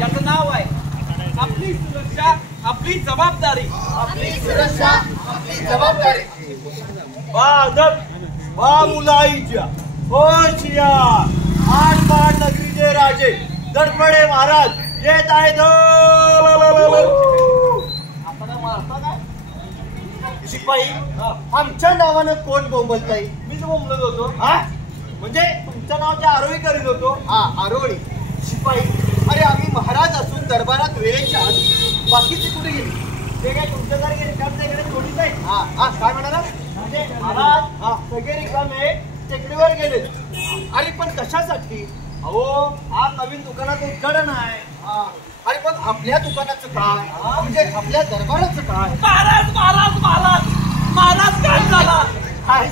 याचं नाव आहे आपली सुरक्षा आपली जबाबदारी. आपली सुरक्षा आपली जबाबदारी. बा मुलाईच्या होशियार आठपाड नगरीचे राजे दडपडे महाराज येत आहेत. शिपाई आमच्या नावानं कोण बोंबलताय? मीच बोंबलत होतो. हा म्हणजे तुमच्या नावाची आरोही करीत होतो. हा आरोळी. शिपाई अरे आम्ही महाराज असून दरबारात वेळेच्या आधी बाकीचे कुठे गेले? ते काय तुमच्यासारखे रिकामच्या इकडे थोडीच आहे. हा काय म्हणाला? म्हणजे महाराज सगळे रिकामे टेकडीवर गेले. अरे पण कशासाठी? अहो आज नवीन दुकानाचं उद्घाटन आहे. अरे पण आपल्या दुकानाचं काय? म्हणजे आपल्या दरबाराचं काय? महाराज महाराज महाराज महाराज काय झाला? काय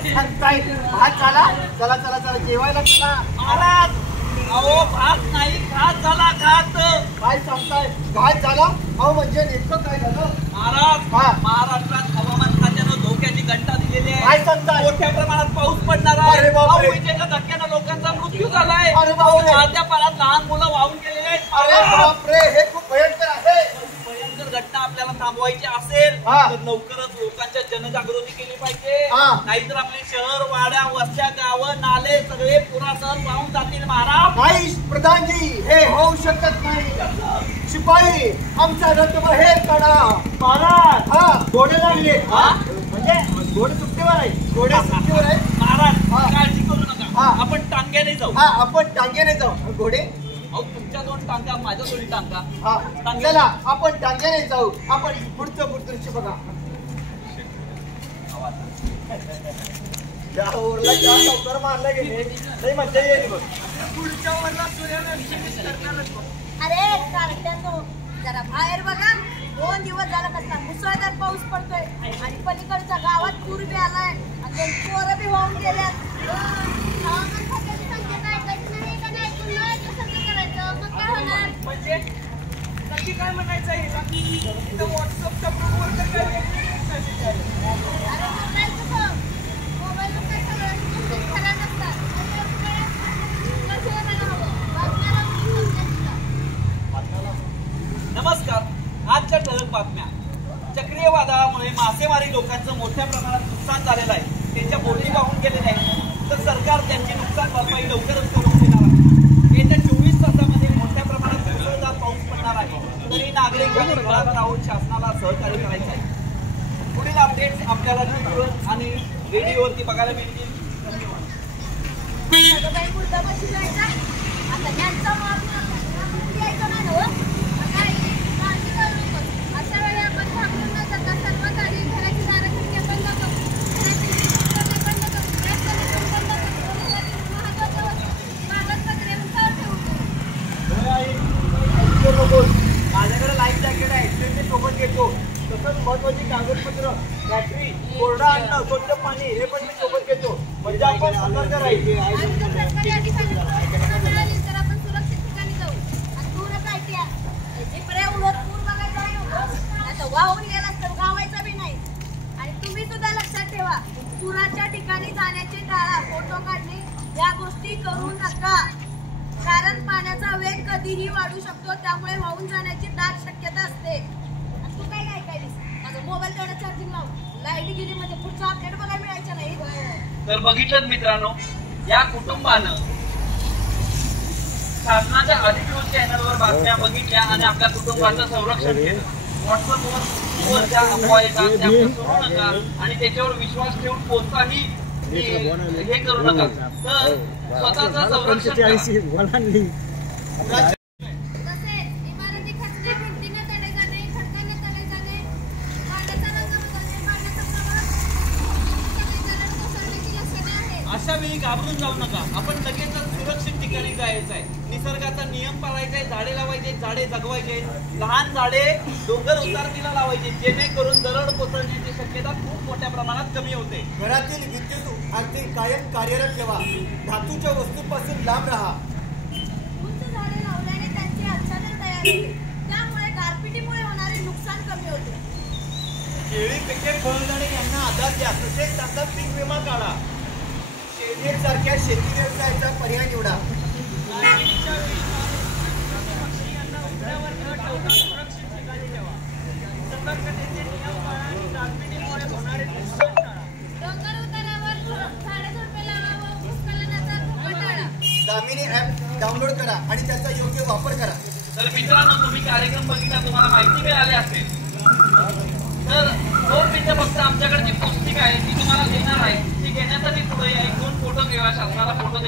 भात झाला? चला चला चला जेवायला चला. महाराज अहो भात नाही घात झाला घात. काय सांगताय? घात झाला? अहो म्हणजे नेमकं काय झालं? महाराज हा. महाराष्ट्रात हवामान खात्यानं धोक्याची घंटा दिलेली आहे. काय सांगताय? मोठ्या प्रमाणात पाऊस पडणार अरे आहे. बापरे. विजेच्या धक्क्यानं लोकांचा मृत्यू झालाय. अरे बापरे. वाढत्या पाण्यात लहान मुलं वाहून गेलेले आहेत. अरे बापरे हे खूप भयंकर आहे. भयंकर घटना आपल्याला थांबवायची असेल हा. तर लवकरच लोकांच्या जनजागृती केली पाहिजे. हा. नाहीतर आपले शहर वाड्या वस्त्या गावं नाले सगळे पुरासह वाहून जातील. महाराज नाही प्रधानजी हे होऊ शकत नाही. शिपाई आमचा रथबाहेर काढा. महाराज हा घोडे लागले. हा? म्हणजे घोडे सुट्टीवर आहे. घोडे सुट्टीवर आहे. महाराज हा. काळजी करू नका. हा. आपण टांग्याने जाऊ. हा आपण टांग्याने जाऊ. घोडे अहो तुमच्या दोन टांगा माझ्या दोन टांगा. हा चला आपण टांग्याने जाऊ. आपण पुढचं दृश्य बघा. त्या ओरला त्या लवकर मारला गेले नाही मजा येईल बघ. पुढच्या वर्गात सूर्याला अभिषेक करणारच. अरे कारट्यानो जरा बाहेर बघा. 2 दिवस झाला कसला मुसळधार पाऊस पडतोय आणि पलीकडच्या गावात पूर बी आलाय आणि पोरं बी वाहून गेल्यात. हवामान खात्याची संकेत ऐकायचं नाही का नाही तुला कसं करायचं मग काय होणार? म्हणजे नक्की काय म्हणायचं आहे इथं व्हॉट्सअपच्या ग्रुपवर तर काय मेसेज आहे. अरे मग काय कसं मोबाईलवर काय सगळं गोष्टी खऱ्या नसतात. नमस्कार. आजच्या ठळक बातम्या. चक्रीय वादळामुळे मासेमारी लोकांचं मोठ्या प्रमाणात नुकसान झालेलं आहे. त्यांच्या बोटी वाहून गेलेल्या आहेत. तर सरकार त्यांची नुकसान भरपाई लवकरच करून देणार आहे. येत्या 24 तासामध्ये मोठ्या प्रमाणात मुसळधार पाऊस पडणार आहे. तरी नागरिकांनी घरात राहून शासनाला सहकार्य करायचं आहे. पुढील अपडेट्स आपल्याला टीव्हीवर आणि रेडिओवरती बघायला मिळतील. माझ्याकडे लाईफ जॅकेट आहे ते मी सोबत घेतो. तसंच महत्वाची कागदपत्र बॅटरी कोरडा अन्न स्वच्छ पाणी हे पण मी सोबत घेतो. म्हणजे आपण सतर्क राहायचे. वाहून गेला तर गावायचा बी नाही. आणि तुम्ही सुद्धा लक्षात ठेवा पुराच्या ठिकाणी जाण्याची टाळा. फोटो काढणे या गोष्टी करू नका. कारण पाण्याचा वेग कधीही वाढू शकतो. त्यामुळे वाहून जाण्याची दाट शक्यता असते. तू काय माझा मोबाईल तेवढा चार्जिंग लाव. लाईट गेली म्हणजे पुढचा अपडेट बघायला मिळायचं नाही. तर बघितलं मित्रांनो या कुटुंबानं शासनाच्या अधिकृत चॅनलवर बातम्या बघितल्या आणि आपल्या कुटुंबाचं संरक्षण केलं. व्हॉट्सअपवर ज्या अफवा येतात त्या पसरवू नका आणि त्याच्यावर विश्वास ठेवून कोणताही हे करू नका. तर स्वतःचं संरक्षण करा. अशा वेळी घाबरून जाऊ नका. आपण लगेच सुरक्षित ठिकाणी जायचं आहे. निसर्गाचा नियम पाळायचा आहे. झाडे लावायचे, झाडे जगवायचे. लहान झाडे डोंगर उतारतीला लावायचे जेणेकरून दरड कोसळण्याची शक्यता खूप मोठ्या प्रमाणात कमी होते. घरातील विद्युत आरती कायम कार्यरत ठेवा. धातूच्या वस्तूंपासून लांब राहा. उंच झाडे लावल्याने त्यांची आच्छादन तयार होते. त्यामुळे गारपिटीमुळे होणारे नुकसान कमी होते. केळी पिके फळझाडे यांना आधार द्या. तसेच त्यांचा पीक विमा काढा. शेतीत सारख्या शेती व्यवसायाचा पर्याय निवडा. दामिनी ॲप डाउनलोड करा आणि त्याचा योग्य वापर करा. तर मित्रांनो, तुम्ही कार्यक्रम बघितला, तुम्हाला माहिती मिळाली असेल. तर 2 मिनिटं फक्त आमच्याकडे जी पुस्तिका आहे ती तुम्हाला देणार आहे. ती घेण्यासाठी पुढे या 1-2 फोटो घेऊया. शासनाला फोटो